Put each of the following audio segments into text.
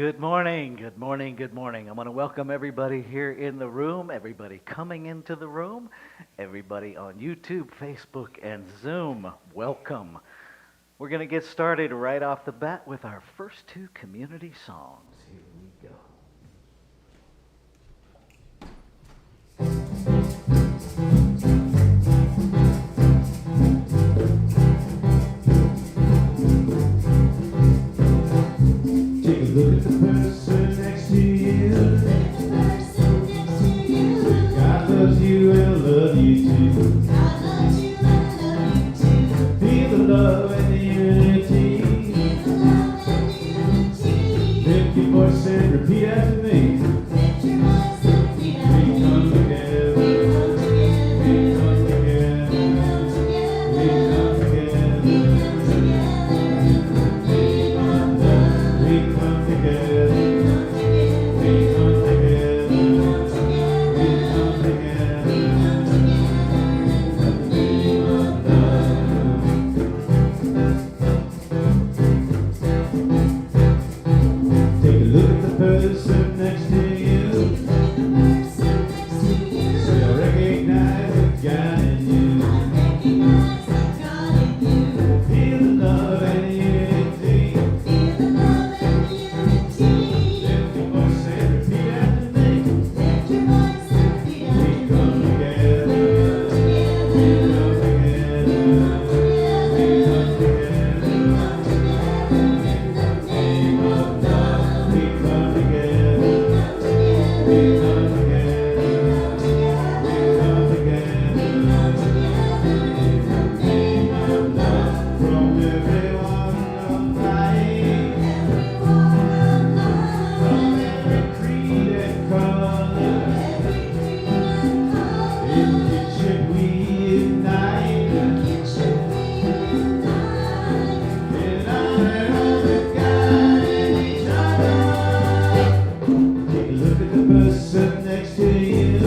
Good morning, good morning, good morning. I want to welcome everybody here in the room, everybody coming into the room, everybody on YouTube, Facebook, and Zoom. Welcome. We're going to get started right off the bat with our first two community songs. Here we go. Take a look at the person next to you. Say God loves you and I love you too. Feel the love and the unity. Lift your voice and repeat after me. We come together. We come together. We come together. We come together. We come together. We come together. In the name of love. Take a look at the person next to you. Say, I recognize the God in you. Feel the love and the unity. Lift your voice and repeat after me. We come together. We come together. We come together. In the name of love. We come together. We come together. We come together. In the name of love. From everyone of life. From every creed and color. In kinship we unite. In honor of the God and each other. Take a look at the person next to you.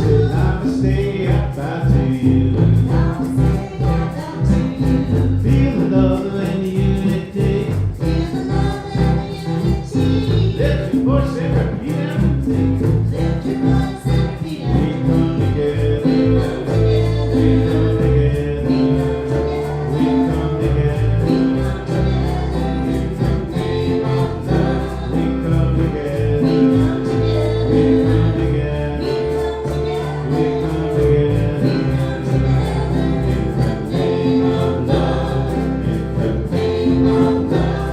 Say, namaste, I bow to you. Feel the love and the unity. Lift your voice and repeat after me. We come together. We come together. We come together. In the name of love. We come together. We come together. We come together. In the name of love. In the name of love.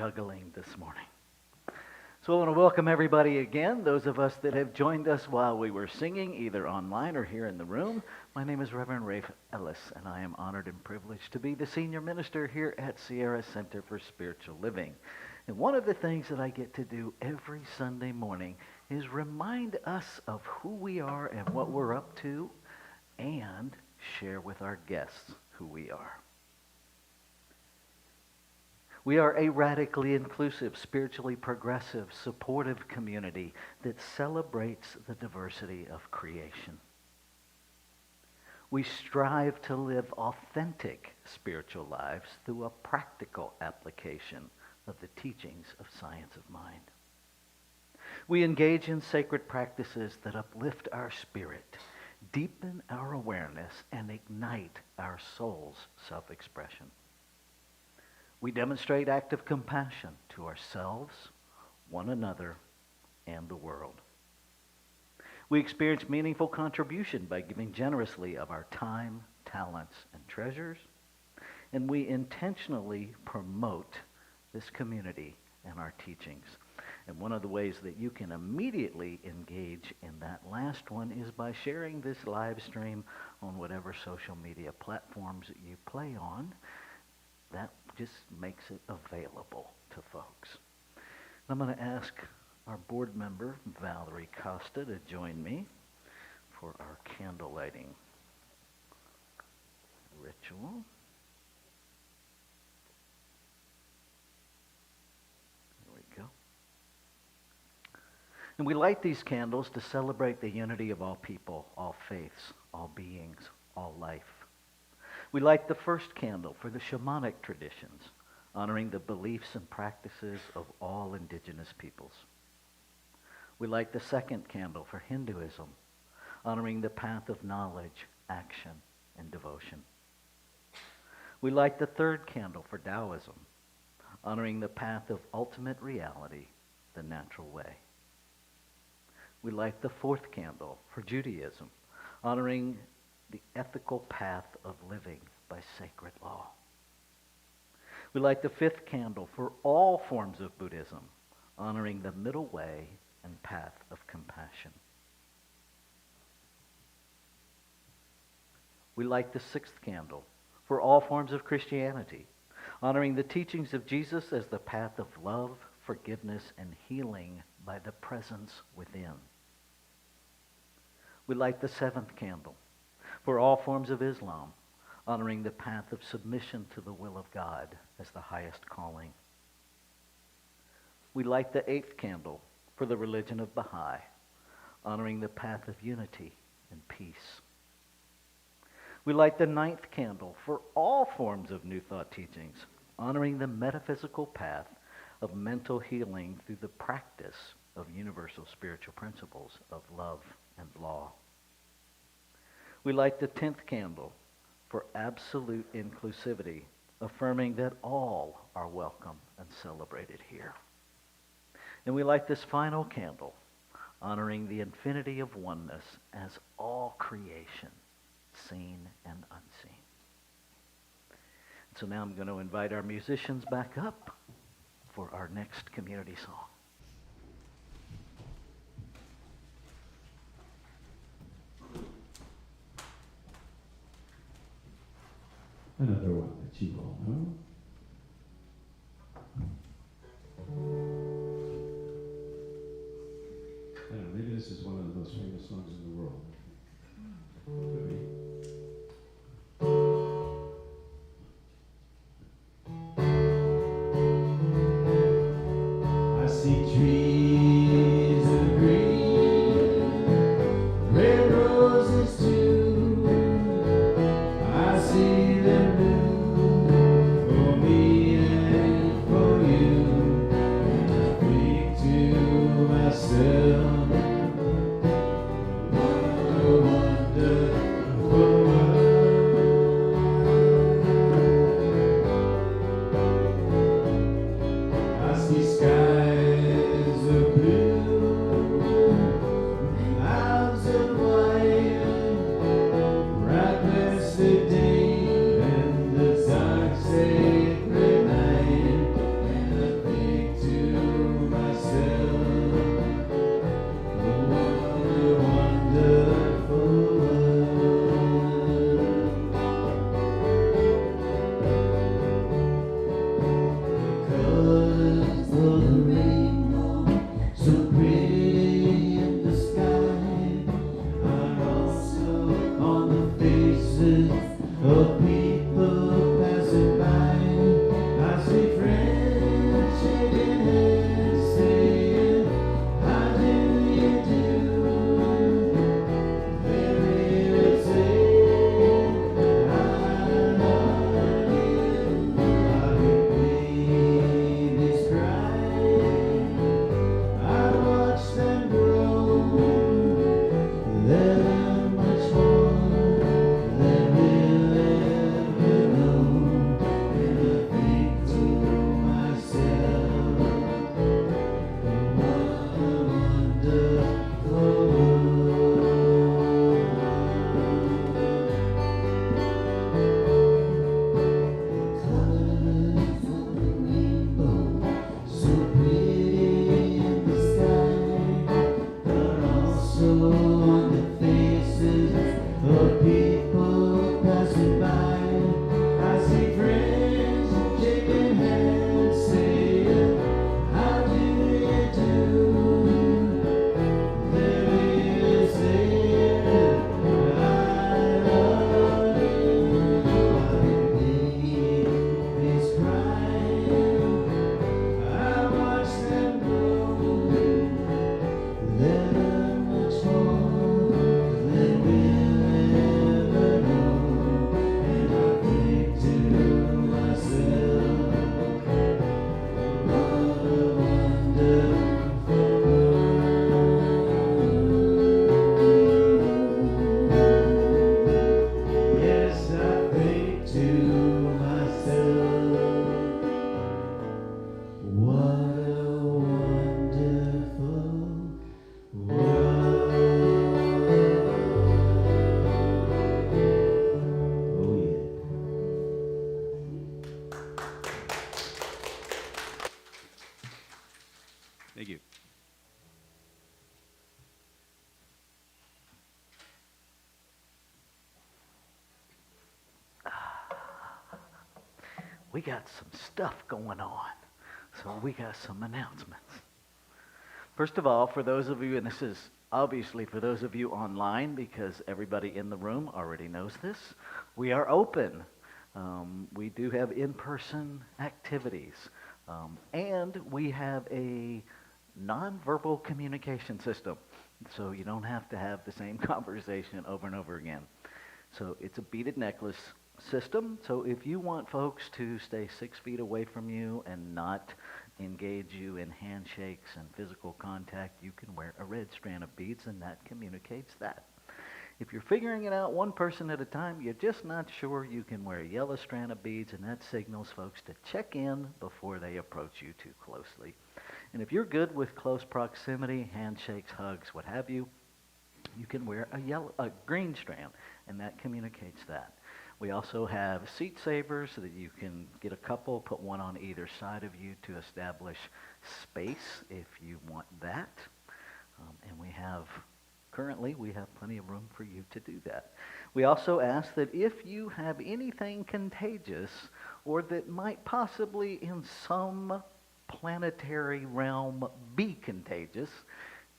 juggling this morning. So I want to welcome everybody again, those of us that have joined us while we were singing, either online or here in the room. My name is Reverend Rafe Ellis, and I am honored and privileged to be the senior minister here at Sierra Center for Spiritual Living. And one of the things that I get to do every Sunday morning is remind us of who we are and what we're up to, and share with our guests who we are. We are a radically inclusive, spiritually progressive, supportive community that celebrates the diversity of creation. We strive to live authentic spiritual lives through a practical application of the teachings of science of mind. We engage in sacred practices that uplift our spirit, deepen our awareness, and ignite our soul's self-expression. We demonstrate active compassion to ourselves, one another, and the world. We experience meaningful contribution by giving generously of our time, talents, and treasures, and we intentionally promote this community and our teachings. And one of the ways that you can immediately engage in that last one is by sharing this live stream on whatever social media platforms you play on. That just makes it available to folks. I'm going to ask our board member, Valerie Costa, to join me for our candle lighting ritual. There we go. And we light these candles to celebrate the unity of all people, all faiths, all beings, all life. We light the first candle for the shamanic traditions, honoring the beliefs and practices of all indigenous peoples. We light the second candle for Hinduism, honoring the path of knowledge, action, and devotion. We light the third candle for Taoism, honoring the path of ultimate reality, the natural way. We light the fourth candle for Judaism, honoring the ethical path of living by sacred law. We light the fifth candle for all forms of Buddhism, honoring the middle way and path of compassion. We light the sixth candle for all forms of Christianity, honoring the teachings of Jesus as the path of love, forgiveness, and healing by the presence within. We light the seventh candle for all forms of Islam, honoring the path of submission to the will of God as the highest calling. We light the eighth candle for the religion of Baha'i, honoring the path of unity and peace. We light the ninth candle for all forms of New Thought teachings, honoring the metaphysical path of mental healing through the practice of universal spiritual principles of love and law. We light the 10th candle for absolute inclusivity, affirming that all are welcome and celebrated here. And we light this final candle, honoring the infinity of oneness as all creation, seen and unseen. So now I'm going to invite our musicians back up for our next community song. Another one that you all know. I don't know, maybe this is one of the most famous songs in the world. Could be. I see trees of green, red roses too. I see them blue Thank you. We got some stuff going on, so we got some announcements. First of all, for those of you, and this is obviously for those of you online, because everybody in the room already knows this, we are open. We do have in-person activities, and we have a nonverbal communication system, so you don't have to have the same conversation over and over again. So it's a beaded necklace system. So if you want folks to stay 6 feet away from you and not engage you in handshakes and physical contact, you can wear a red strand of beads, and that communicates that. If you're figuring it out one person at a time, you're just not sure, you can wear a yellow strand of beads, and that signals folks to check in before they approach you too closely. And if you're good with close proximity, handshakes, hugs, what have you, you can wear a green strand, and that communicates that. We also have seat savers so that you can get a couple, put one on either side of you to establish space if you want that. And currently we have plenty of room for you to do that. We also ask that if you have anything contagious or that might possibly in some planetary realm be contagious,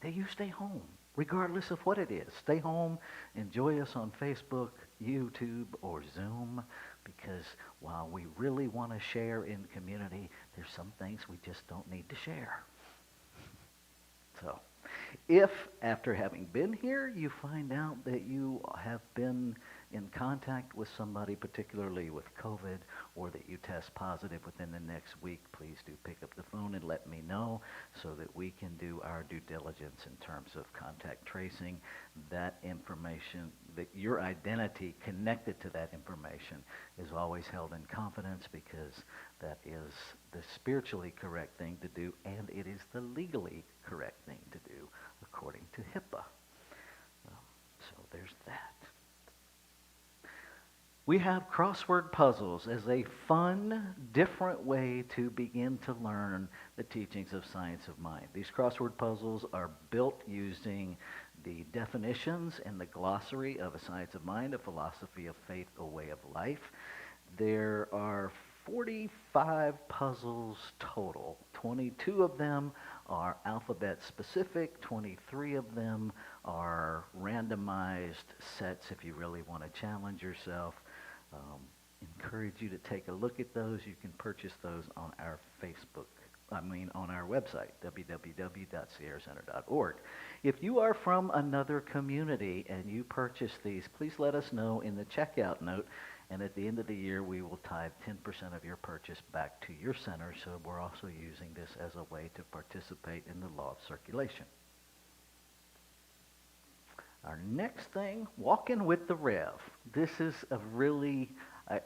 that you stay home, regardless of what it is. Stay home, enjoy us on Facebook, YouTube, or Zoom, because while we really want to share in community, there's some things we just don't need to share. So, if after having been here, you find out that you have been in contact with somebody, particularly with COVID, or that you test positive within the next week, please do pick up the phone and let me know so that we can do our due diligence in terms of contact tracing. That information, that your identity connected to that information is always held in confidence, because that is the spiritually correct thing to do, and it is the legally correct thing to do according to HIPAA. So there's that. We have crossword puzzles as a fun, different way to begin to learn the teachings of science of mind. These crossword puzzles are built using the definitions and the glossary of a science of mind, a philosophy of faith, a way of life. There are 45 puzzles total. 22 of them are alphabet specific. 23 of them are randomized sets if you really want to challenge yourself. Encourage you to take a look at those. You can purchase those on our on our website, www.sierracenter.org. If you are from another community and you purchase these, please let us know in the checkout note, and at the end of the year, we will tithe 10% of your purchase back to your center, so we're also using this as a way to participate in the law of circulation. Our next thing, walking with the Rev. This is a really,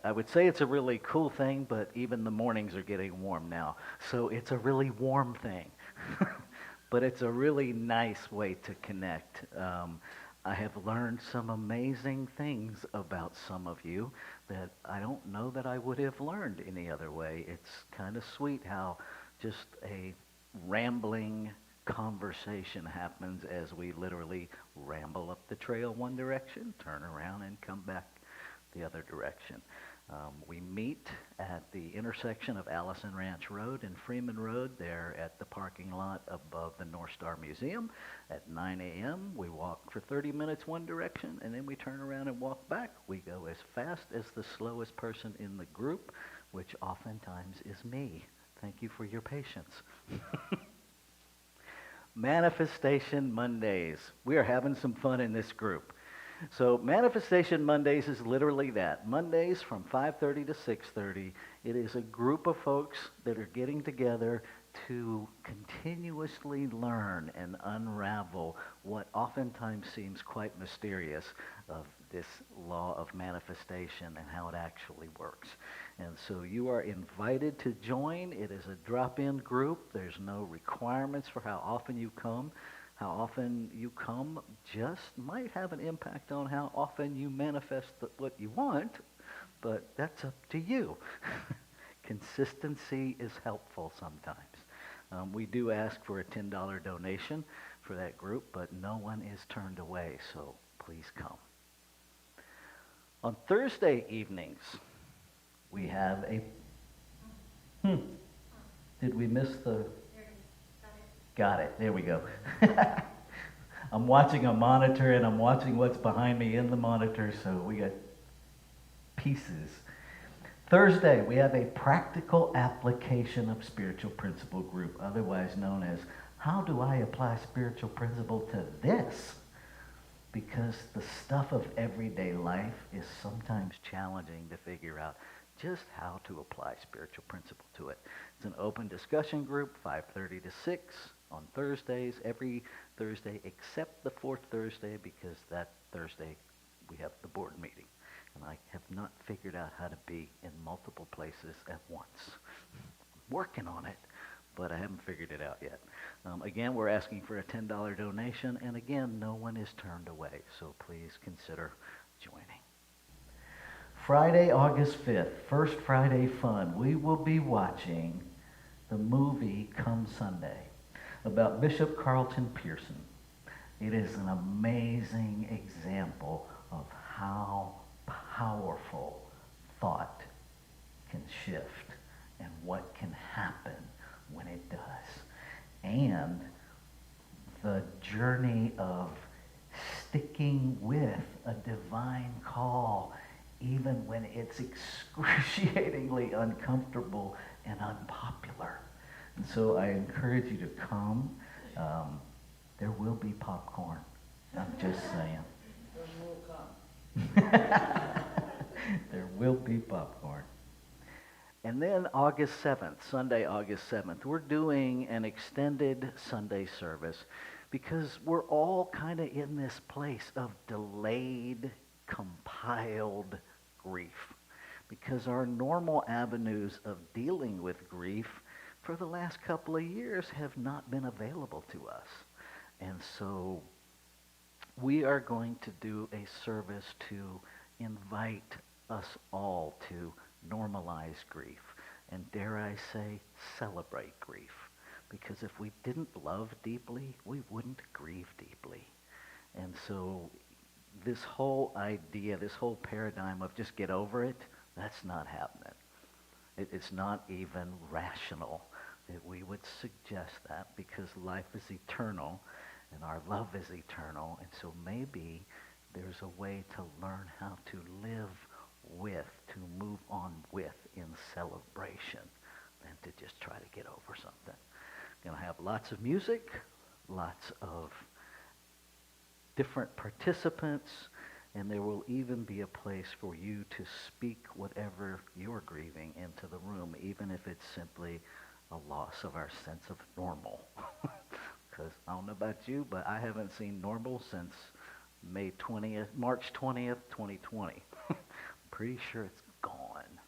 I would say it's a really cool thing, but even the mornings are getting warm now. So it's a really warm thing. But it's a really nice way to connect. I have learned some amazing things about some of you that I don't know that I would have learned any other way. It's kind of sweet how just a rambling conversation happens as we literally ramble up the trail one direction, turn around, and come back the other direction. We meet at the intersection of Allison Ranch Road and Freeman Road, there at the parking lot above the North Star Museum at 9 a.m. We walk for 30 minutes one direction, and then we turn around and walk back. We go as fast as the slowest person in the group, which oftentimes is me. Thank you for your patience. Manifestation Mondays. We are having some fun in this group. So Manifestation Mondays is literally that. Mondays from 5:30 to 6:30. It is a group of folks that are getting together to continuously learn and unravel what oftentimes seems quite mysterious of this law of manifestation and how it actually works. And so you are invited to join. It is a drop-in group. There's no requirements for how often you come. How often you come just might have an impact on how often you manifest what you want, but that's up to you. Consistency is helpful sometimes. We do ask for a $10 donation for that group, but no one is turned away, so please come. On Thursday evenings, we have a... Did we miss the... Got it. There we go. I'm watching a monitor and I'm watching what's behind me in the monitor, so we got pieces. Thursday, we have a practical application of spiritual principle group, otherwise known as How Do I Apply Spiritual Principle to This? Because the stuff of everyday life is sometimes challenging to figure out just how to apply spiritual principle to it. It's an open discussion group, 5:30 to 6 on Thursdays, every Thursday except the fourth Thursday, because that Thursday we have the board meeting. And I have not figured out how to be in multiple places at once. I'm working on it, but I haven't figured it out yet. Again, we're asking for a $10 donation, and again, no one is turned away, so please consider joining. Friday, August 5th, First Friday Fun. We will be watching the movie Come Sunday about Bishop Carlton Pearson. It is an amazing example of how powerful thought can shift and what can happen when it does. And the journey of sticking with a divine call even when it's excruciatingly uncomfortable and unpopular. And so I encourage you to come. There will be popcorn. I'm just saying. There will be popcorn. And then August 7th, Sunday, August 7th, we're doing an extended Sunday service because we're all kind of in this place of delayed, compiled grief. Because our normal avenues of dealing with grief for the last couple of years have not been available to us. And so we are going to do a service to invite us all to normalize grief, and dare I say, celebrate grief. Because if we didn't love deeply, we wouldn't grieve deeply. And so this whole idea, this whole paradigm of just get over it, that's not happening. It's not even rational that we would suggest that, because life is eternal and our love is eternal. And so maybe there's a way to learn how to live with, to move on with in celebration than to just try to get over something. Going to have lots of music, lots of different participants, and there will even be a place for you to speak whatever you're grieving into the room, even if it's simply a loss of our sense of normal. Because I don't know about you, but I haven't seen normal since March 20th, 2020. Pretty sure it's gone.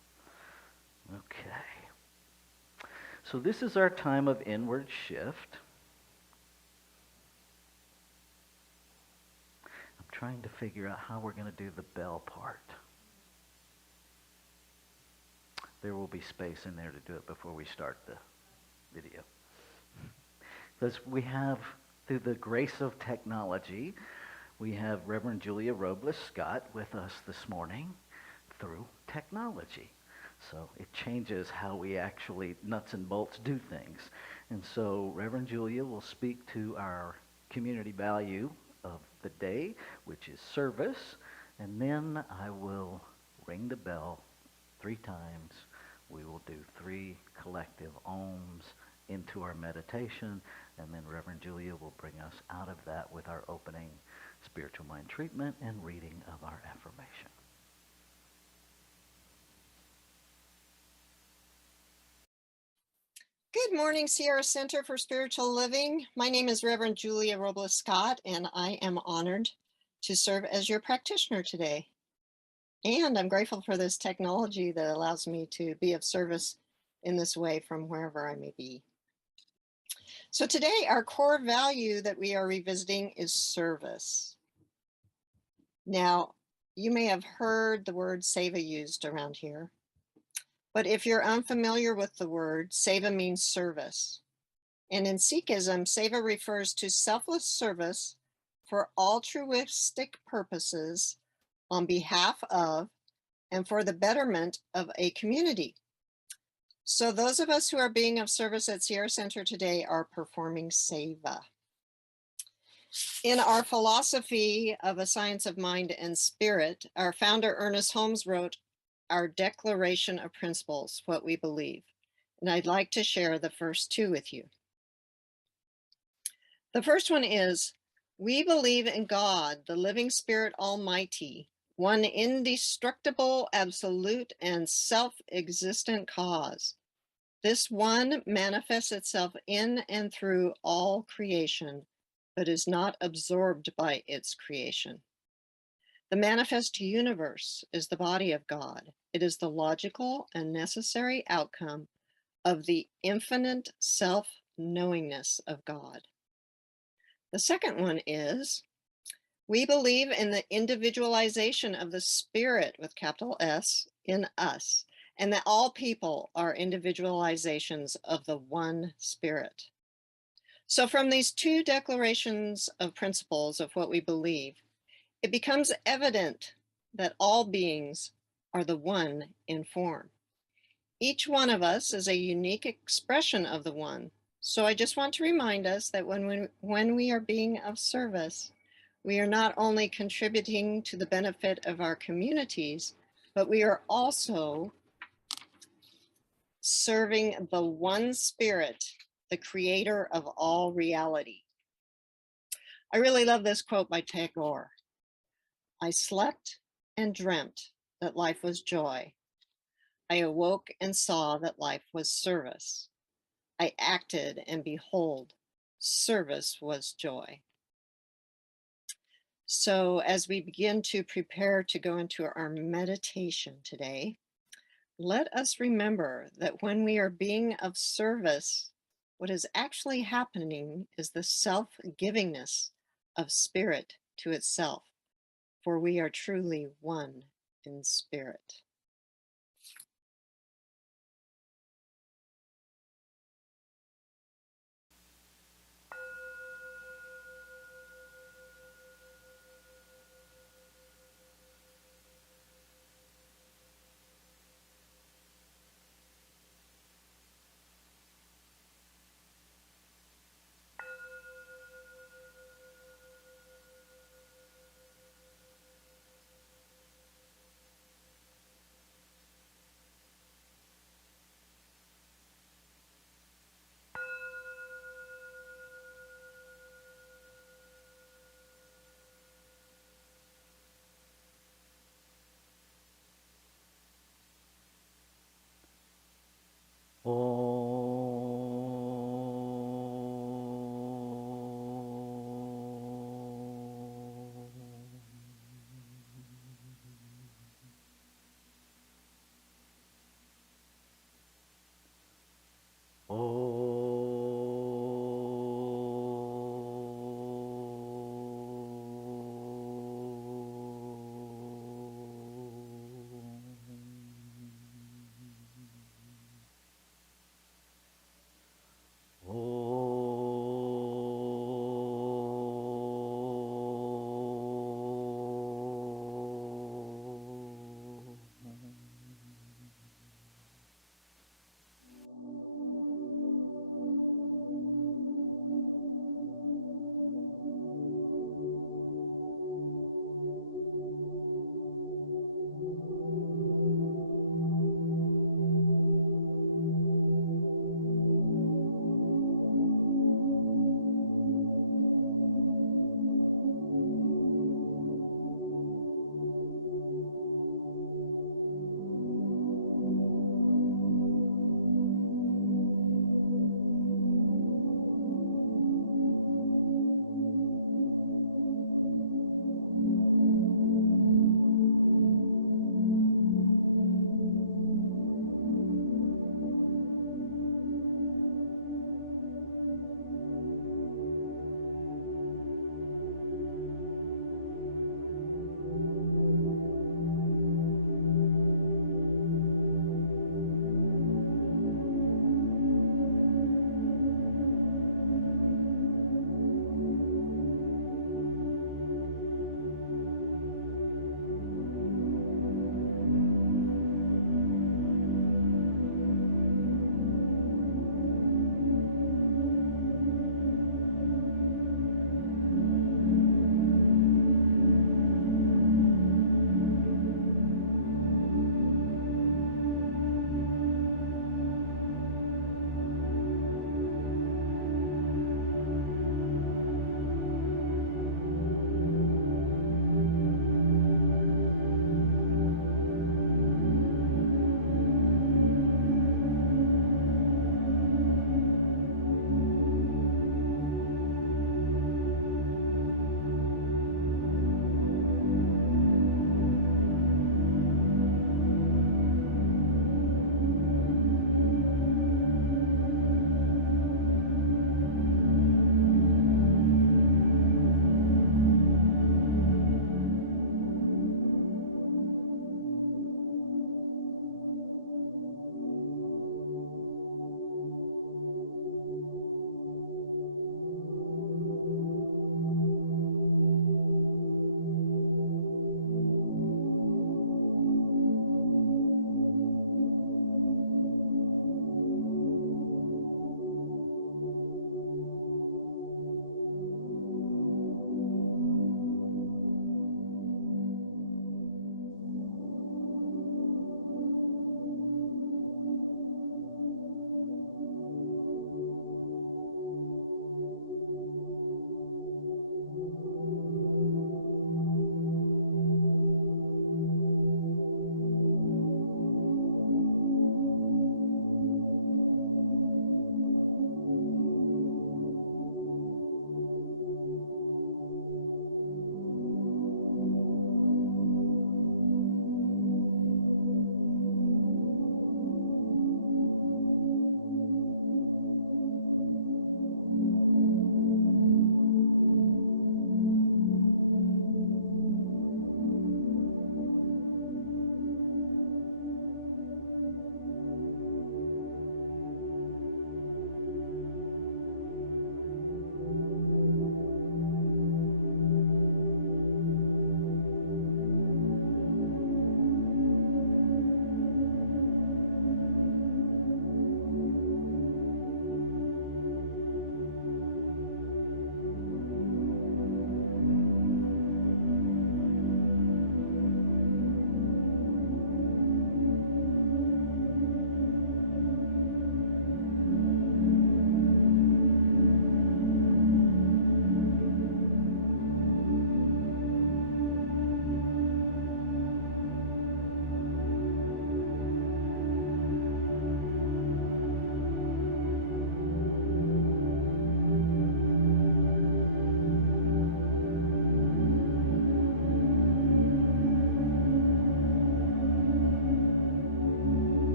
Okay. So this is our time of inward shift. I'm trying to figure out how we're going to do the bell part. There will be space in there to do it before we start the video. Because we have, through the grace of technology, we have Reverend Julia Robles Scott with us this morning through technology. So it changes how we actually nuts and bolts do things. And so Reverend Julia will speak to our community value of the day, which is service. And then I will ring the bell 3 times. We will do 3 collective ohms into our meditation. And then Reverend Julia will bring us out of that with our opening spiritual mind treatment and reading of our affirmation. Good morning, Sierra Center for Spiritual Living. My name is Reverend Julia Robles Scott, and I am honored to serve as your practitioner today. And I'm grateful for this technology that allows me to be of service in this way from wherever I may be. So today, our core value that we are revisiting is service. Now, you may have heard the word seva used around here. But if you're unfamiliar with the word, seva means service. And in Sikhism, seva refers to selfless service for altruistic purposes on behalf of and for the betterment of a community. So those of us who are being of service at Sierra Center today are performing seva. In our philosophy of a science of mind and spirit, our founder Ernest Holmes wrote our Declaration of Principles, what we believe. And I'd like to share the first two with you. The first one is, we believe in God, the living spirit almighty, one indestructible, absolute, and self-existent cause. This one manifests itself in and through all creation, but is not absorbed by its creation. The manifest universe is the body of God. It is the logical and necessary outcome of the infinite self-knowingness of God. The second one is, we believe in the individualization of the spirit with capital S in us, and that all people are individualizations of the one spirit. So from these two declarations of principles of what we believe, it becomes evident that all beings are the one in form. Each one of us is a unique expression of the one. So I just want to remind us that when we are being of service, we are not only contributing to the benefit of our communities, but we are also serving the one spirit, the creator of all reality. I really love this quote by Tagore. I slept and dreamt that life was joy. I awoke and saw that life was service. I acted and behold, service was joy. So as we begin to prepare to go into our meditation today, let us remember that when we are being of service, what is actually happening is the self-givingness of spirit to itself, for we are truly one in spirit.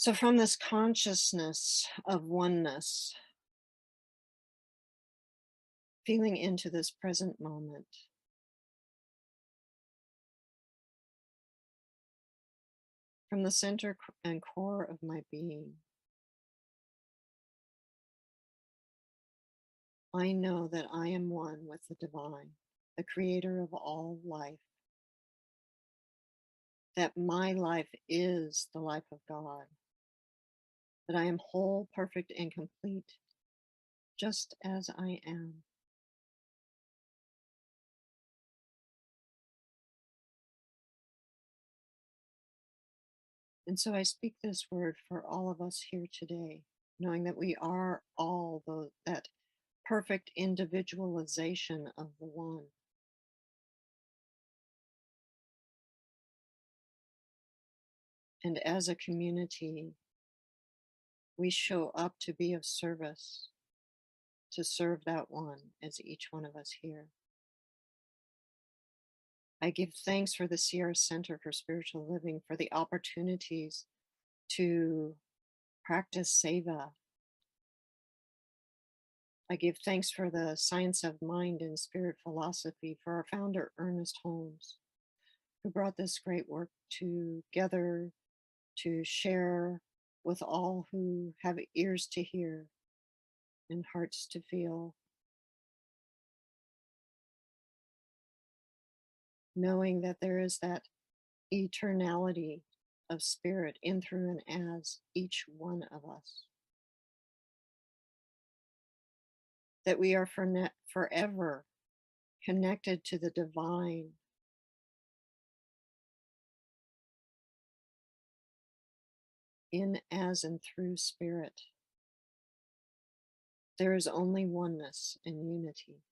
So, from this consciousness of oneness, feeling into this present moment, from the center and core of my being, I know that I am one with the divine, the creator of all life, that my life is the life of God, that I am whole, perfect, and complete, just as I am. And so I speak this word for all of us here today, knowing that we are all that perfect individualization of the one. And as a community, we show up to be of service, to serve that one as each one of us here. I give thanks for the Sierra Center for Spiritual Living for the opportunities to practice seva. I give thanks for the science of mind and spirit philosophy for our founder, Ernest Holmes, who brought this great work together to share with all who have ears to hear and hearts to feel, knowing that there is that eternality of spirit in, through, and as each one of us. That we are forever connected to the divine, in, as, and through spirit. There is only oneness and unity.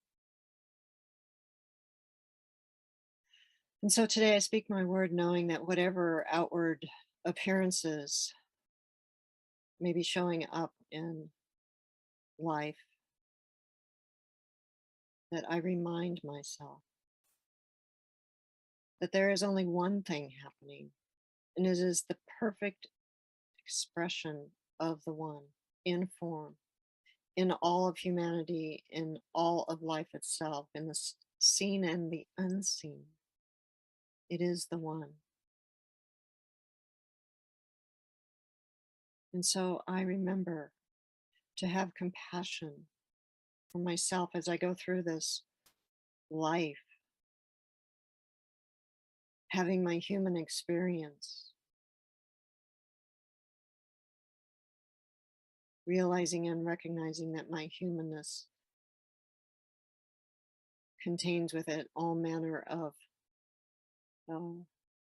And so today I speak my word knowing that whatever outward appearances may be showing up in life, that I remind myself that there is only one thing happening, and it is the perfect expression of the one in form, in all of humanity, in all of life itself, in the seen and the unseen. It is the one. And so I remember to have compassion for myself as I go through this life, having my human experience, realizing and recognizing that my humanness contains with it all manner of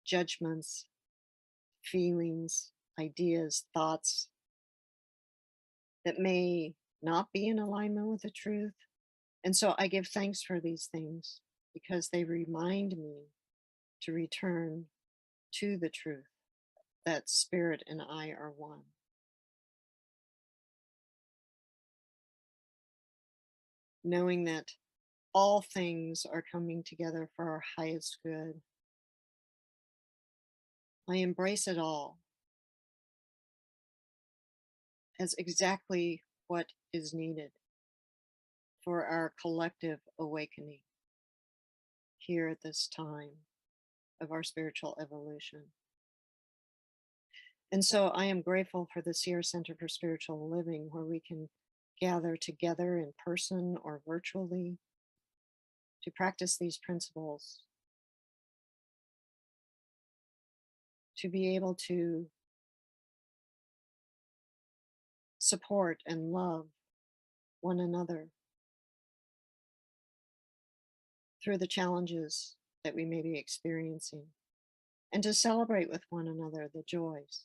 judgments, feelings, ideas, thoughts that may not be in alignment with the truth. And so I give thanks for these things because they remind me to return to the truth that spirit and I are one. Knowing that all things are coming together for our highest good. I embrace it all as exactly what is needed for our collective awakening here at this time of our spiritual evolution. And so I am grateful for the Sierra Center for Spiritual Living, where we can gather together in person or virtually to practice these principles, to be able to support and love one another through the challenges that we may be experiencing, and to celebrate with one another the joys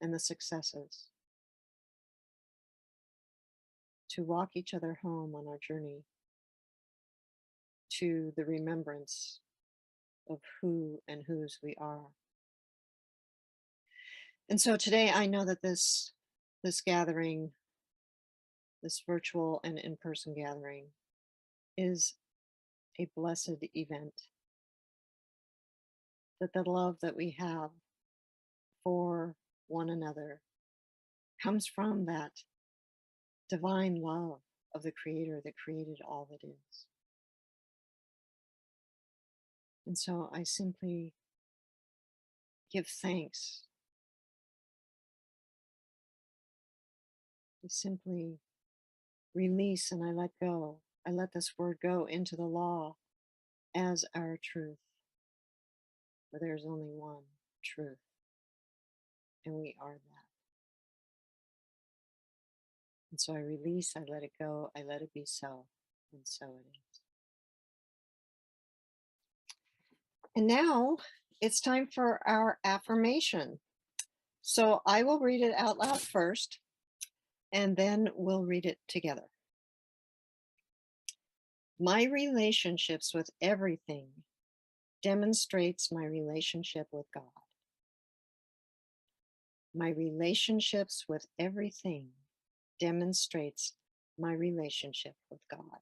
and the successes, to walk each other home on our journey to the remembrance of who and whose we are. And so today I know that this gathering, this virtual and in-person gathering, is a blessed event. That the love that we have for one another comes from that divine love of the Creator that created all that is. And so I simply give thanks. I simply release and I let go. I let this word go into the law as our truth. For there's only one truth, and we are that. And so I release, I let it go, I let it be so, and so it is. And now it's time for our affirmation. So I will read it out loud first, and then we'll read it together. My relationships with everything demonstrates my relationship with God. My relationships with everything demonstrates my relationship with God.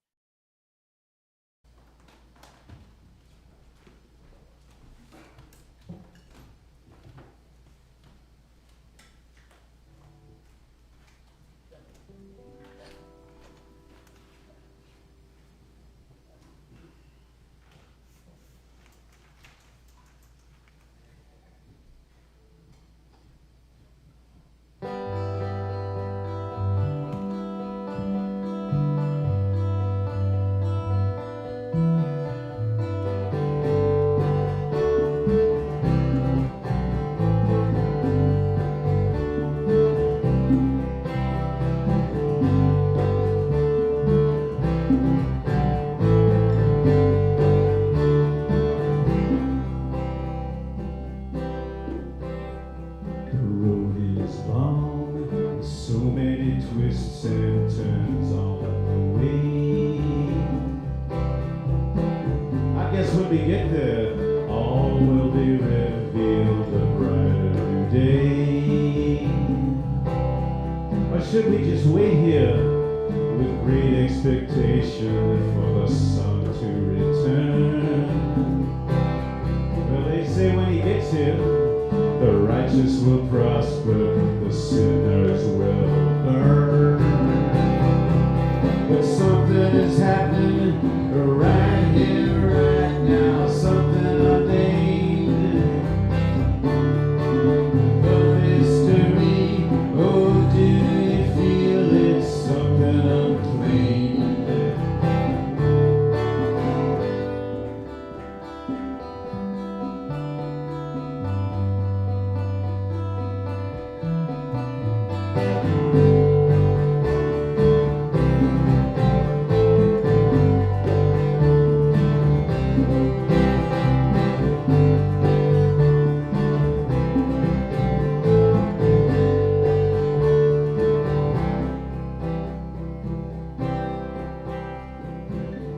Twists and turns on the way. I guess when we get there, all will be revealed, a brighter new day. Or should we just wait here with great expectation for the sun to return? Well, they say when he gets here, the righteous will prosper, the sinners will burn. But something is happening right here, right now, something unnamed. A mystery, oh, do you feel it? Something unclaimed.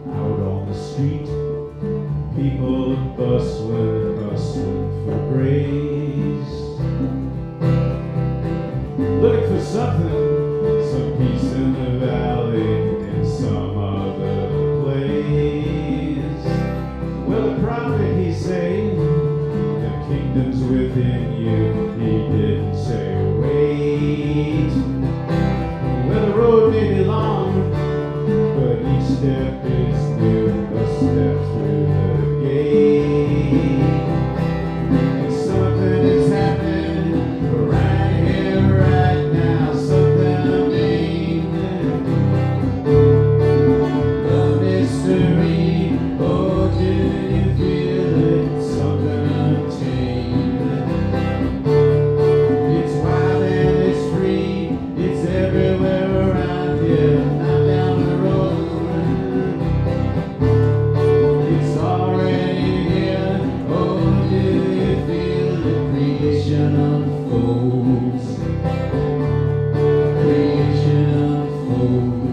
Out on the street, people are bustling for grace. Looking for something, some peace in the valley, in some other place. Well, the prophet, he say, the kingdom's within you. He didn't say wait. Well, the road may be long, but each step is new, a step through the gate. And something is happening right here, right now, something amazing. A mystery, oh, do you feel it? Something untamed. It's wild and it's free, it's everywhere around here, not down the road. It's already here, oh, do you feel the creation unfolds? Creation unfolds.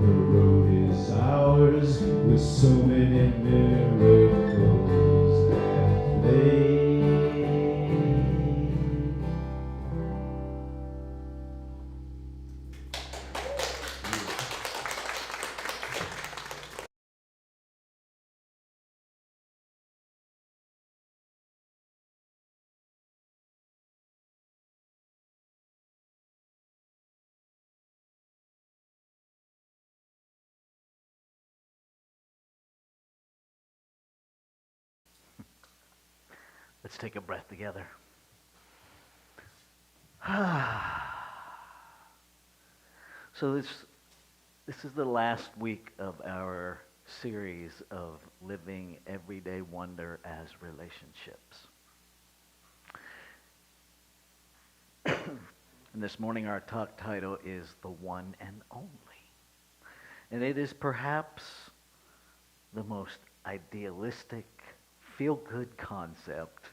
The road is ours with so many miracles that play. Let's take a breath together. So this is the last week of our series of living everyday wonder as relationships. And this morning our talk title is The One and Only. And it is perhaps the most idealistic, feel-good concept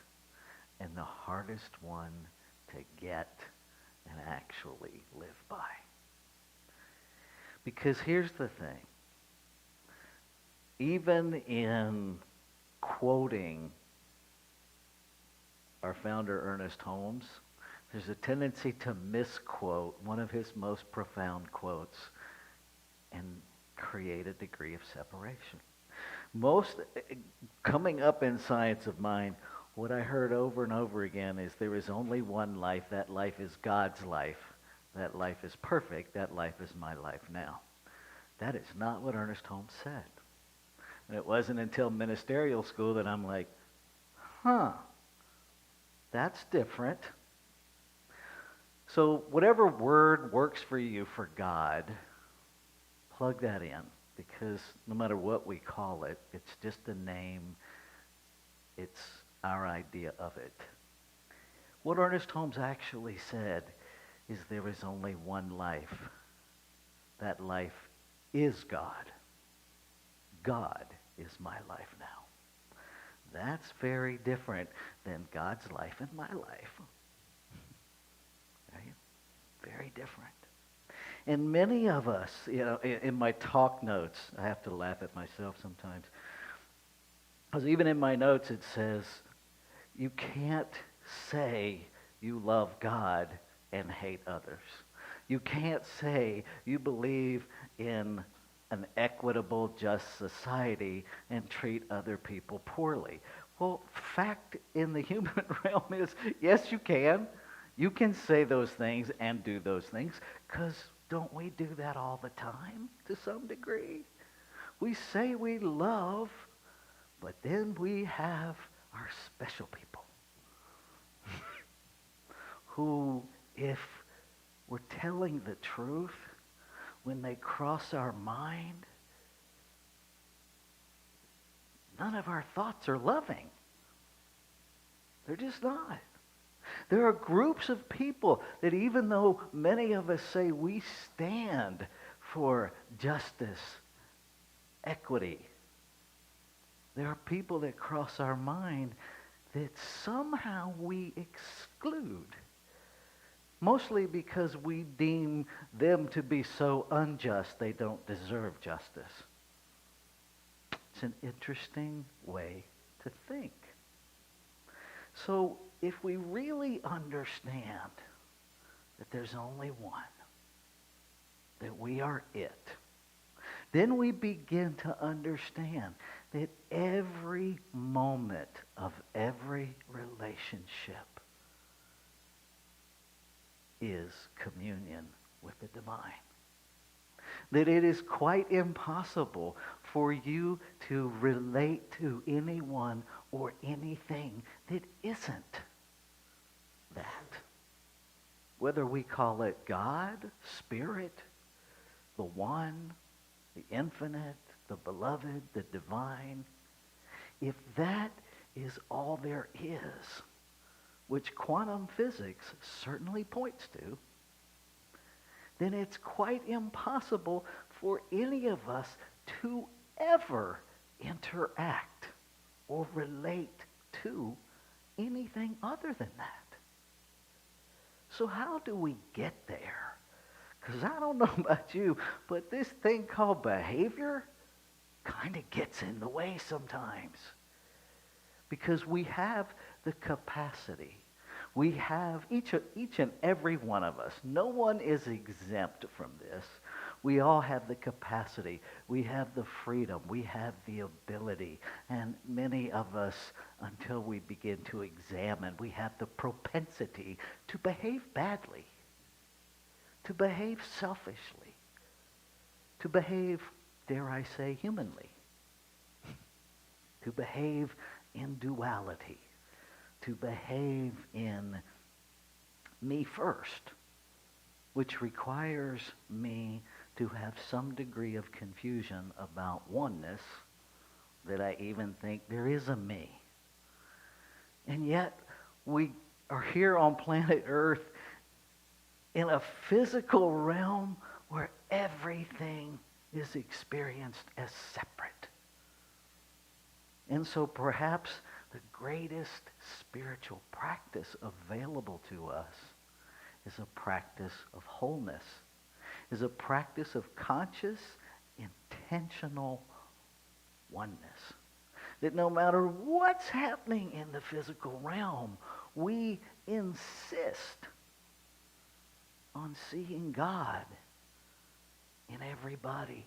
and the hardest one to get and actually live by. Because here's the thing. Even in quoting our founder, Ernest Holmes, there's a tendency to misquote one of his most profound quotes and create a degree of separation. Most, coming up in science of mind, what I heard over and over again is there is only one life. That life is God's life. That life is perfect. That life is my life now. That is not what Ernest Holmes said. And it wasn't until ministerial school that I'm like, that's different. So whatever word works for you for God, plug that in. Because no matter what we call it, it's just a name. It's our idea of it. What Ernest Holmes actually said is there is only one life. That life is God. God is my life now. That's very different than God's life and my life. Right? Very different. And many of us, in my talk notes, I have to laugh at myself sometimes. Because even in my notes it says, you can't say you love God and hate others. You can't say you believe in an equitable, just society and treat other people poorly. Well, fact in the human realm is, yes, you can. You can say those things and do those things, because don't we do that all the time to some degree? We say we love, but then we have our special people who, if we're telling the truth, when they cross our mind, none of our thoughts are loving. They're just not. There are groups of people that even though many of us say we stand for justice, equity, there are people that cross our mind that somehow we exclude. Mostly because we deem them to be so unjust they don't deserve justice. It's an interesting way to think. So if we really understand that there's only one, that we are it, then we begin to understand that every moment of every relationship is communion with the divine. That it is quite impossible for you to relate to anyone or anything that isn't that. Whether we call it God, Spirit, the One, the Infinite, the Beloved, the Divine, if that is all there is, which quantum physics certainly points to, then it's quite impossible for any of us to ever interact or relate to anything other than that. So how do we get there? Because I don't know about you, but this thing called behavior kind of gets in the way sometimes. Because we have the capacity. We have each and every one of us. No one is exempt from this. We all have the capacity. We have the freedom. We have the ability. And many of us, until we begin to examine, we have the propensity to behave badly, to behave selfishly, to behave, dare I say, humanly, to behave in duality, to behave in me first, which requires me to have some degree of confusion about oneness, that I even think there is a me. And yet, we are here on planet Earth in a physical realm where everything is experienced as separate. And so perhaps the greatest spiritual practice available to us is a practice of wholeness, is a practice of conscious, intentional oneness. That no matter what's happening in the physical realm, we insist on seeing God in everybody,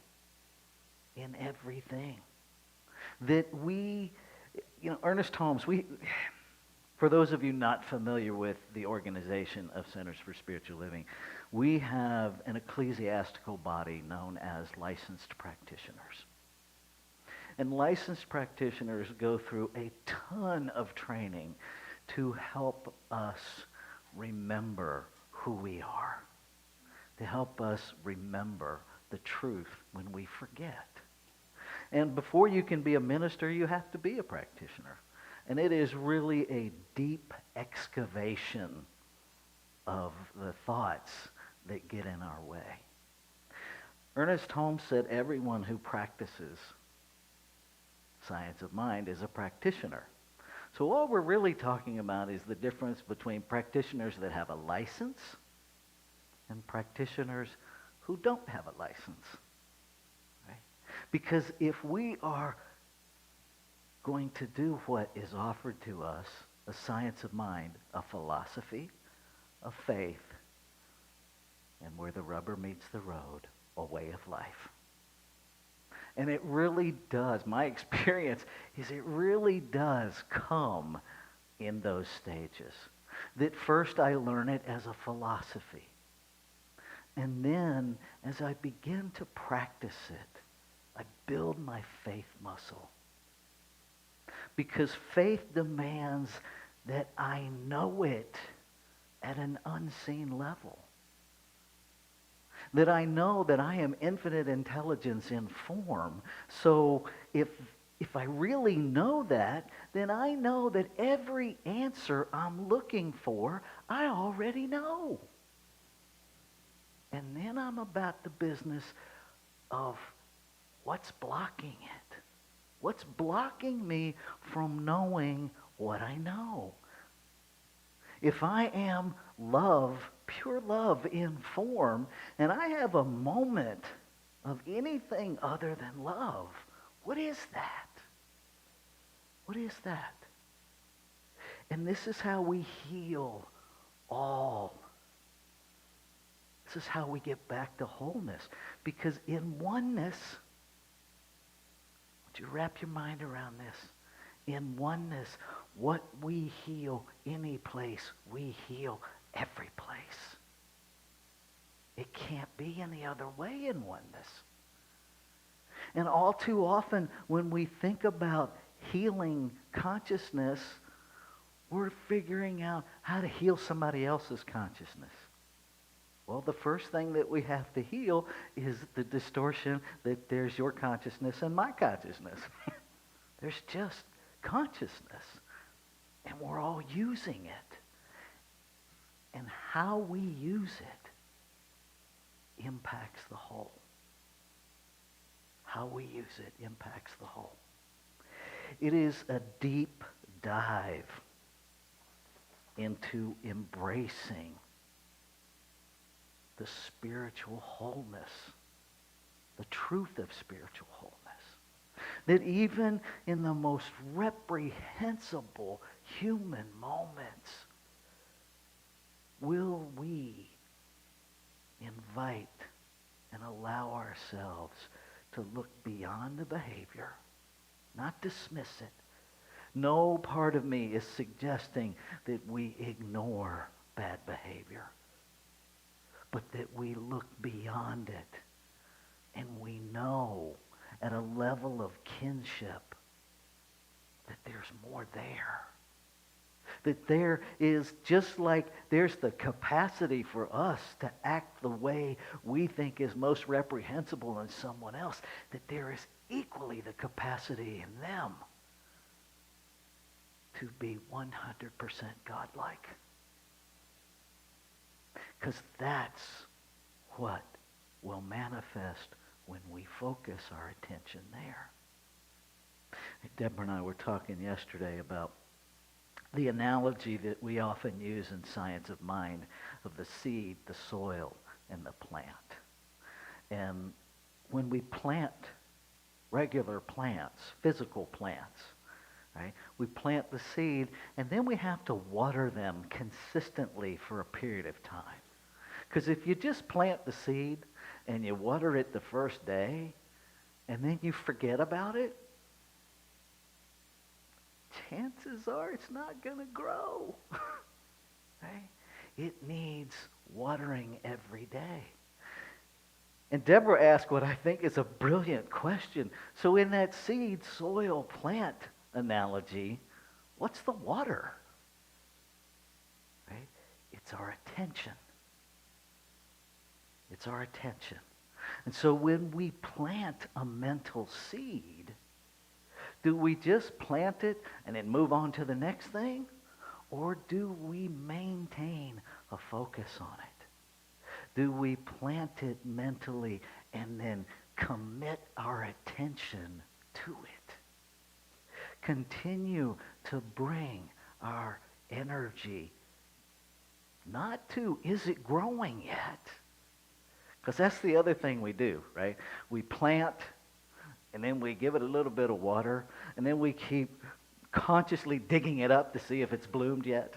in everything. That we, Ernest Holmes, for those of you not familiar with the organization of Centers for Spiritual Living, we have an ecclesiastical body known as licensed practitioners. And licensed practitioners go through a ton of training to help us remember who we are, to help us remember the truth when we forget. And before you can be a minister, you have to be a practitioner. And it is really a deep excavation of the thoughts that get in our way. Ernest Holmes said everyone who practices science of mind is a practitioner. So all we're really talking about is the difference between practitioners that have a license and practitioners who don't have a license. Right? Because if we are going to do what is offered to us, a science of mind, a philosophy, a faith, and where the rubber meets the road, a way of life. And it really does, my experience is it really does come in those stages. That first I learn it as a philosophy. And then as I begin to practice it, I build my faith muscle. Because faith demands that I know it at an unseen level. That I know that I am infinite intelligence in form. So if I really know that, then I know that every answer I'm looking for, I already know. And then I'm about the business of what's blocking it. What's blocking me from knowing what I know? If I am love, pure love in form, and I have a moment of anything other than love, what is that? What is that? And this is how we heal all. This is how we get back to wholeness. Because in oneness, would you wrap your mind around this? In oneness, what we heal any place, we heal every place. It can't be any other way in oneness. And all too often, when we think about healing consciousness, we're figuring out how to heal somebody else's consciousness. Well, the first thing that we have to heal is the distortion that there's your consciousness and my consciousness. There's just consciousness, and we're all using it. And how we use it impacts the whole. How we use it impacts the whole. It is a deep dive into embracing the spiritual wholeness, the truth of spiritual wholeness. That even in the most reprehensible human moments, will we invite and allow ourselves to look beyond the behavior, not dismiss it. No part of me is suggesting that we ignore bad behavior, but that we look beyond it and we know at a level of kinship that there's more there. That there is, just like there's the capacity for us to act the way we think is most reprehensible in someone else, that there is equally the capacity in them to be 100% godlike. Because that's what will manifest when we focus our attention there. Deborah and I were talking yesterday about the analogy that we often use in science of mind of the seed, the soil, and the plant. And when we plant regular plants, physical plants, right? We plant the seed, and then we have to water them consistently for a period of time. Because if you just plant the seed and you water it the first day, and then you forget about it, chances are it's not going to grow. Right? It needs watering every day. And Deborah asked what I think is a brilliant question. So in that seed, soil, plant analogy, what's the water? Right? It's our attention. It's our attention. And so when we plant a mental seed, do we just plant it and then move on to the next thing? Or do we maintain a focus on it? Do we plant it mentally and then commit our attention to it? Continue to bring our energy, not to, is it growing yet? Because that's the other thing we do, right? We plant, and then we give it a little bit of water, and then we keep consciously digging it up to see if it's bloomed yet.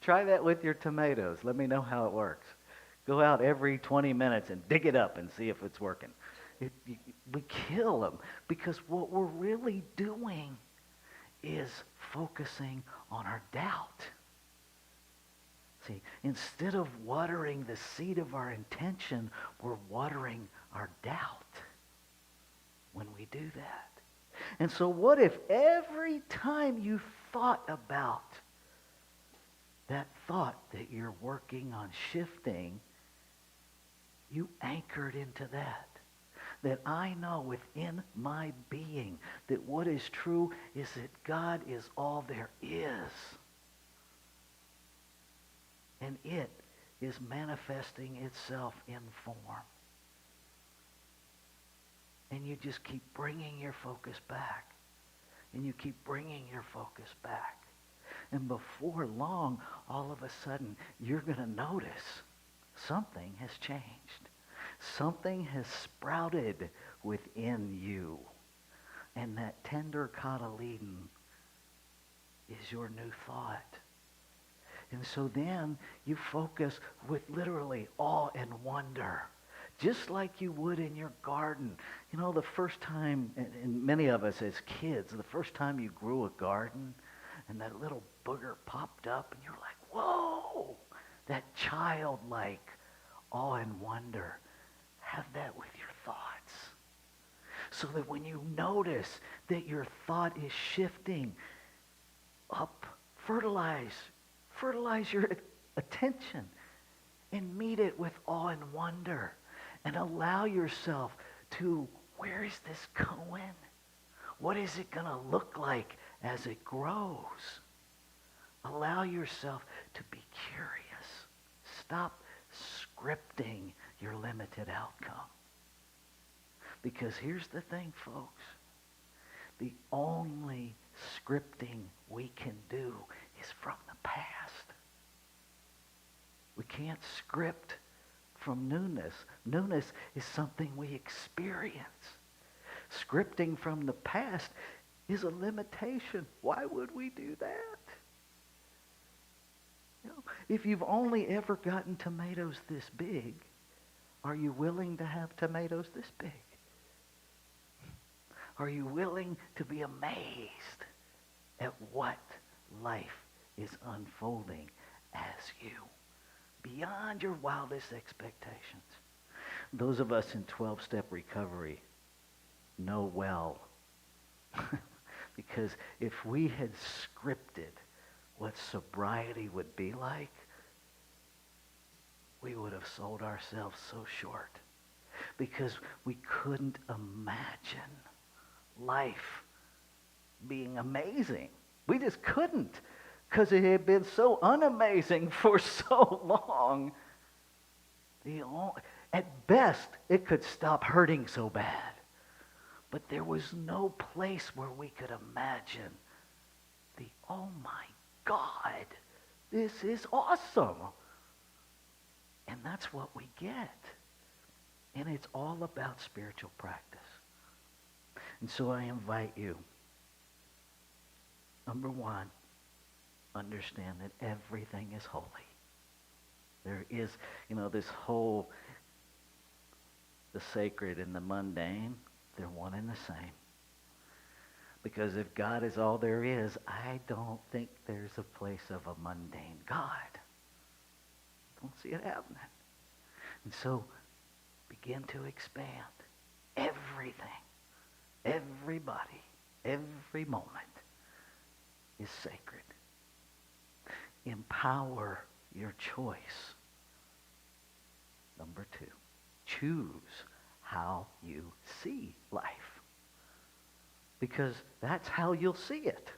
Try that with your tomatoes. Let me know how it works. Go out every 20 minutes and dig it up and see if it's working. We kill them because what we're really doing is focusing on our doubt. See, instead of watering the seed of our intention, we're watering our doubt when we do that. And so what if every time you thought about that thought that you're working on shifting, you anchored into that? That I know within my being that what is true is that God is all there is. And it is manifesting itself in form. And you just keep bringing your focus back. And you keep bringing your focus back. And before long, all of a sudden, you're going to notice something has changed. Something has sprouted within you. And that tender cotyledon is your new thought. And so then you focus with literally awe and wonder, just like you would in your garden. You know, the first time, and many of us as kids, the first time you grew a garden and that little booger popped up and you're like, whoa, that childlike awe and wonder. Have that with your thoughts. So that when you notice that your thought is shifting up, fertilize your attention and meet it with awe and wonder and allow yourself to, where is this going? What is it going to look like as it grows? Allow yourself to be curious. Stop scripting your limited outcome. Because here's the thing, folks. The only scripting we can do is from the past. We can't script from newness. Newness is something we experience. Scripting from the past is a limitation. Why would we do that? You know, if you've only ever gotten tomatoes this big, are you willing to have tomatoes this big? Are you willing to be amazed at what life is unfolding as you, beyond your wildest expectations? Those of us in 12-step recovery know well Because if we had scripted what sobriety would be like, we would have sold ourselves so short. Because we couldn't imagine life being amazing. We just couldn't. Because it had been so unamazing for so long. At best, it could stop hurting so bad. But there was no place where we could imagine oh my God, this is awesome. And that's what we get. And it's all about spiritual practice. And so I invite you, number one, understand that everything is holy. There is, this whole, the sacred and the mundane, they're one and the same. Because if God is all there is, I don't think there's a place of a mundane God. Don't see it happening. And so begin to expand. Everything, everybody, every moment is sacred. Empower your choice. Number two, choose how you see life. Because that's how you'll see it.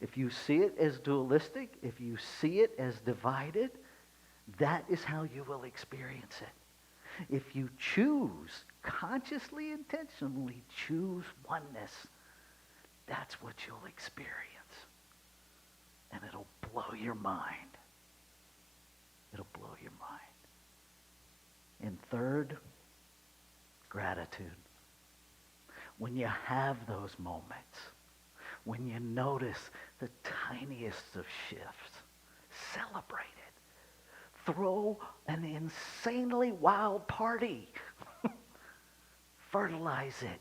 If you see it as dualistic, if you see it as divided, that is how you will experience it. If you choose, consciously, intentionally choose oneness, that's what you'll experience. And it'll blow your mind. It'll blow your mind. And third, gratitude. When you have those moments, when you notice the tiniest of shifts, celebrate it. Throw an insanely wild party. Fertilize it.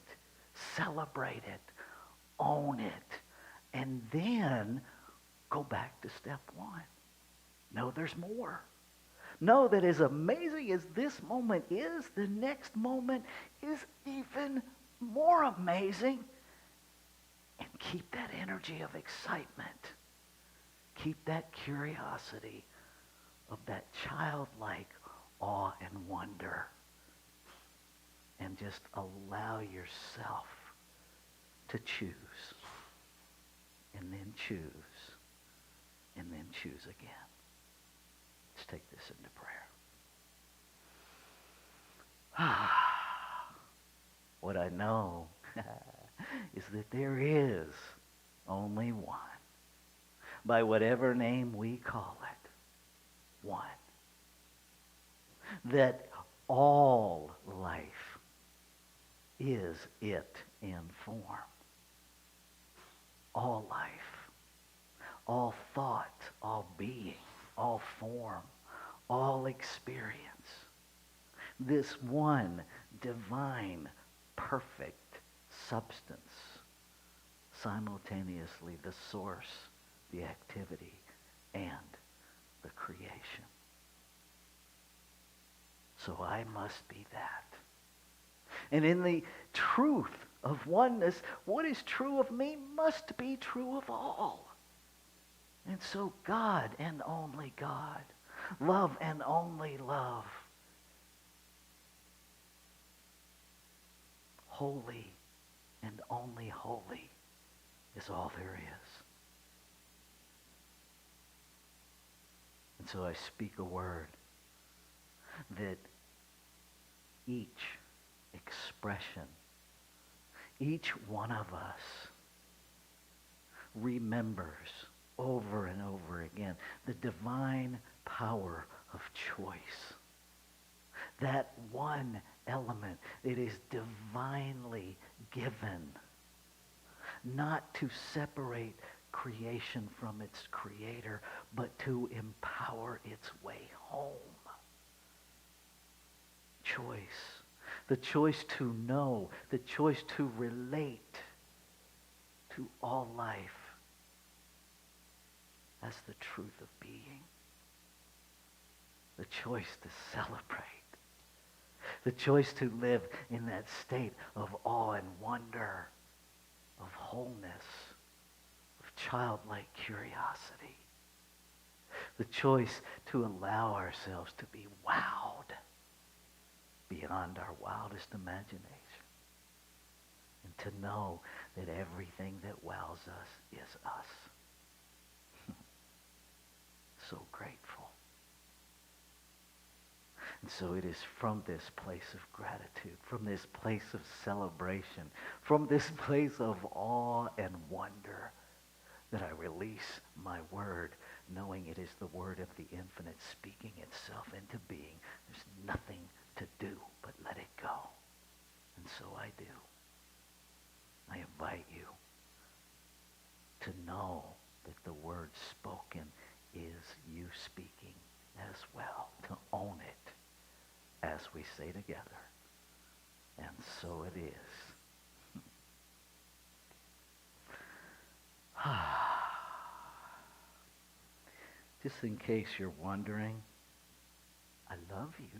Celebrate it. Own it. And then go back to step one. Know there's more. Know that as amazing as this moment is, the next moment is even more amazing. And keep that energy of excitement. Keep that curiosity of that childlike awe and wonder. And just allow yourself to choose. And then choose. And then choose again. Let's take this into prayer. What I know is that there is only one. By whatever name we call it, one. That all life is it in form. All life, all thought, all being, all form, all experience. This one divine, perfect substance, simultaneously the source, the activity, and the creation. So I must be that. And in the truth of oneness, what is true of me must be true of all. And so God and only God, love and only love, holy and only holy is all there is. And so I speak a word that each expression, each one of us remembers over and over again the divine power of choice. That one element that is divinely given, not to separate creation from its creator, but to empower its way home. Choice. The choice to know, the choice to relate to all life as the truth of being. The choice to celebrate. The choice to live in that state of awe and wonder. of wholeness, of childlike curiosity. The choice to allow ourselves to be wowed beyond our wildest imagination. And to know that everything that wows us is us. So grateful. And so it is from this place of gratitude, from this place of celebration, from this place of awe and wonder that I release my word, knowing it is the word of the infinite speaking itself into being. There's nothing to do but let it go. And so I do. I invite you to know that the word spoken is you speaking as well, to own it as we say together. And so it is. Just in case you're wondering, I love you.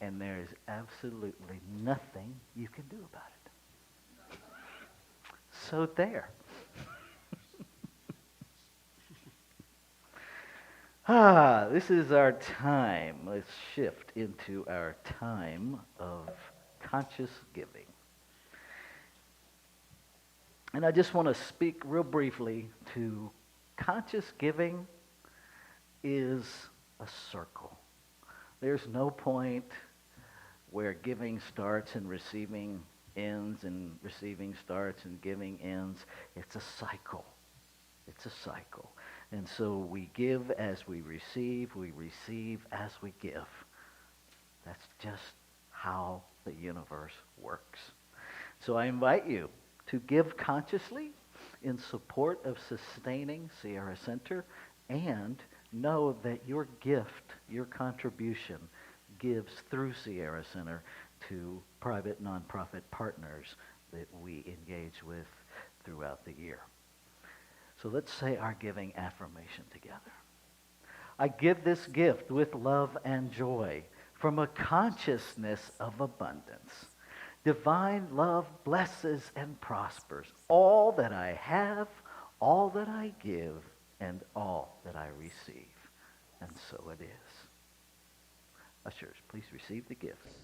And there is absolutely nothing you can do about it. So there. This is our time. Let's shift into our time of conscious giving. And I just want to speak real briefly to conscious giving is a circle. There's no point where giving starts and receiving ends, and receiving starts and giving ends. It's a cycle. It's a cycle. And so we give as we receive as we give. That's just how the universe works. So I invite you to give consciously in support of sustaining Sierra Center, and know that your gift, your contribution, gives through Sierra Center to private nonprofit partners that we engage with throughout the year. So let's say our giving affirmation together. I give this gift with love and joy from a consciousness of abundance. Divine love blesses and prospers all that I have, all that I give, and all that I receive. And so it is. Ushers, please receive the gifts.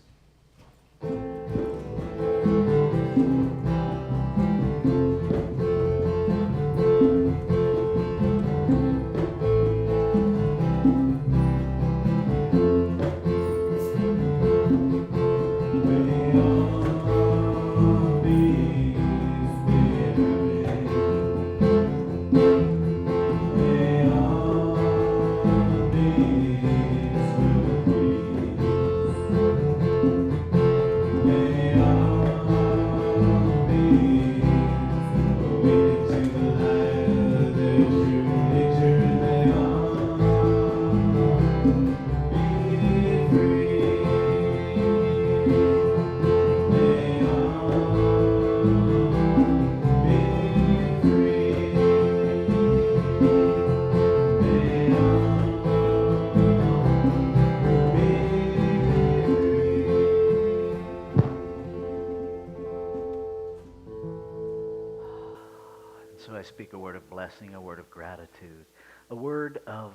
So I speak a word of blessing, a word of gratitude, a word of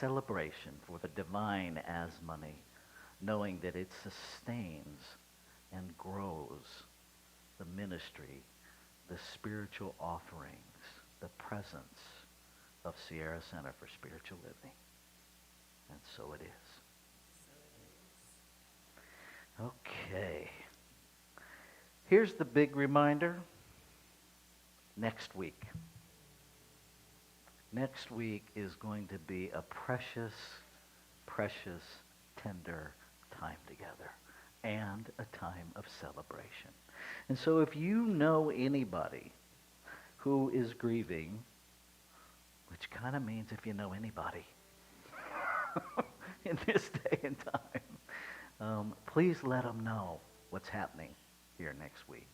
celebration for the divine as money, knowing that it sustains and grows the ministry, the spiritual offerings, the presence of Sierra Center for Spiritual Living. And so it is. Okay. Here's the big reminder. Next week. Next week is going to be a precious, precious, tender time together, and a time of celebration. And so if you know anybody who is grieving, which kind of means if you know anybody in this day and time, please let them know what's happening here next week.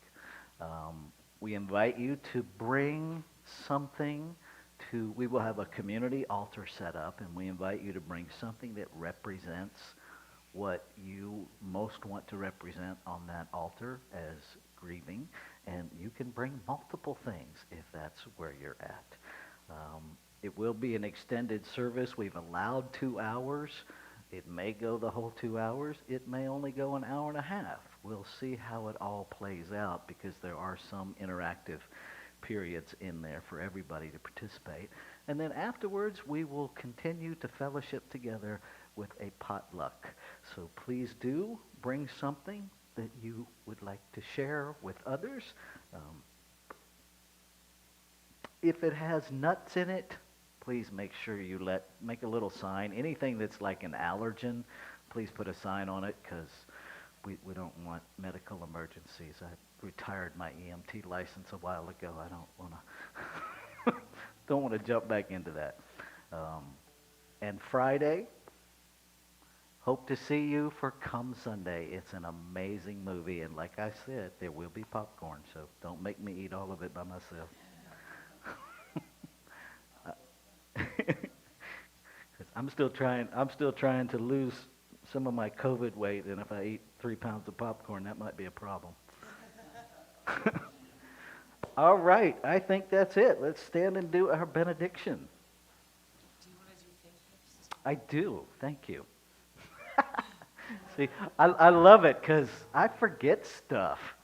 We invite you to bring something to, we will have a community altar set up, and we invite you to bring something that represents what you most want to represent on that altar as grieving, and you can bring multiple things if that's where you're at. It will be an extended service. We've allowed 2 hours. It may go the whole 2 hours. It may only go an hour and a half. We'll see how it all plays out because there are some interactive periods in there for everybody to participate. And then afterwards, we will continue to fellowship together with a potluck. So please do bring something that you would like to share with others. If it has nuts in it, please make sure you make a little sign. Anything that's like an allergen, please put a sign on it because we don't want medical emergencies. I retired my EMT license a while ago. I don't want to jump back into that. And Friday, hope to see you for Come Sunday. It's an amazing movie, and like I said, there will be popcorn, so don't make me eat all of it by myself. 'Cause I'm still trying to lose some of my COVID weight, and if I eat 3 pounds of popcorn, that might be a problem. All right, I think that's it. Let's stand and do our benediction. Do you want to do faith first? I do. Thank you. See, I love it because I forget stuff.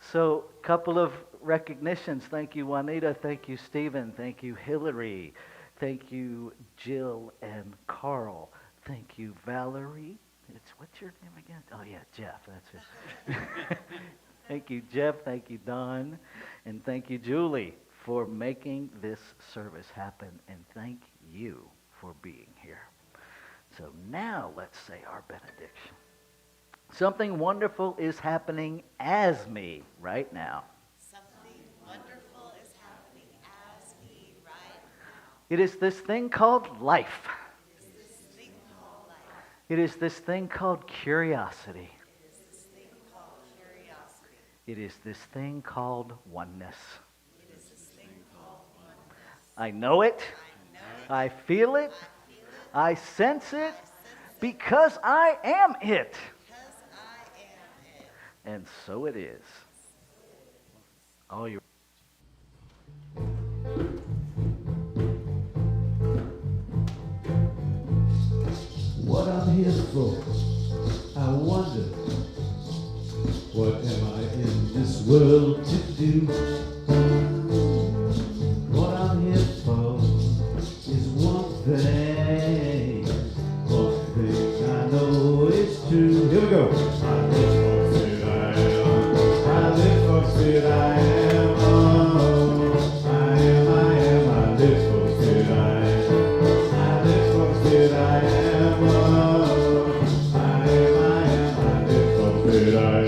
So, a couple of recognitions. Thank you, Juanita. Thank you, Stephen. Thank you, Hillary. Thank you, Jill and Carl. Thank you, Valerie. What's your name again? Oh, yeah, Jeff. That's it. Thank you, Jeff. Thank you, Don. And thank you, Julie, for making this service happen. And thank you for being here. So now let's say our benediction. Something wonderful is happening as me right now. Something wonderful is happening as me right now. It is this thing called life. It is this thing called life. It is this thing called curiosity. It is this thing called curiosity. It is this thing called oneness. It is this thing called oneness. I know it. I know it. I feel it. I feel it. I sense it because I am it. Because I am it. And so it is. All your What I'm here for, I wonder, what am I in this world to do? What I'm here for is one thing I know is true. Here we go. I live for that I am. I live for that I am. Oh, I am. I live for that I am. I live for that I am. Oh, I am. I live for that I am.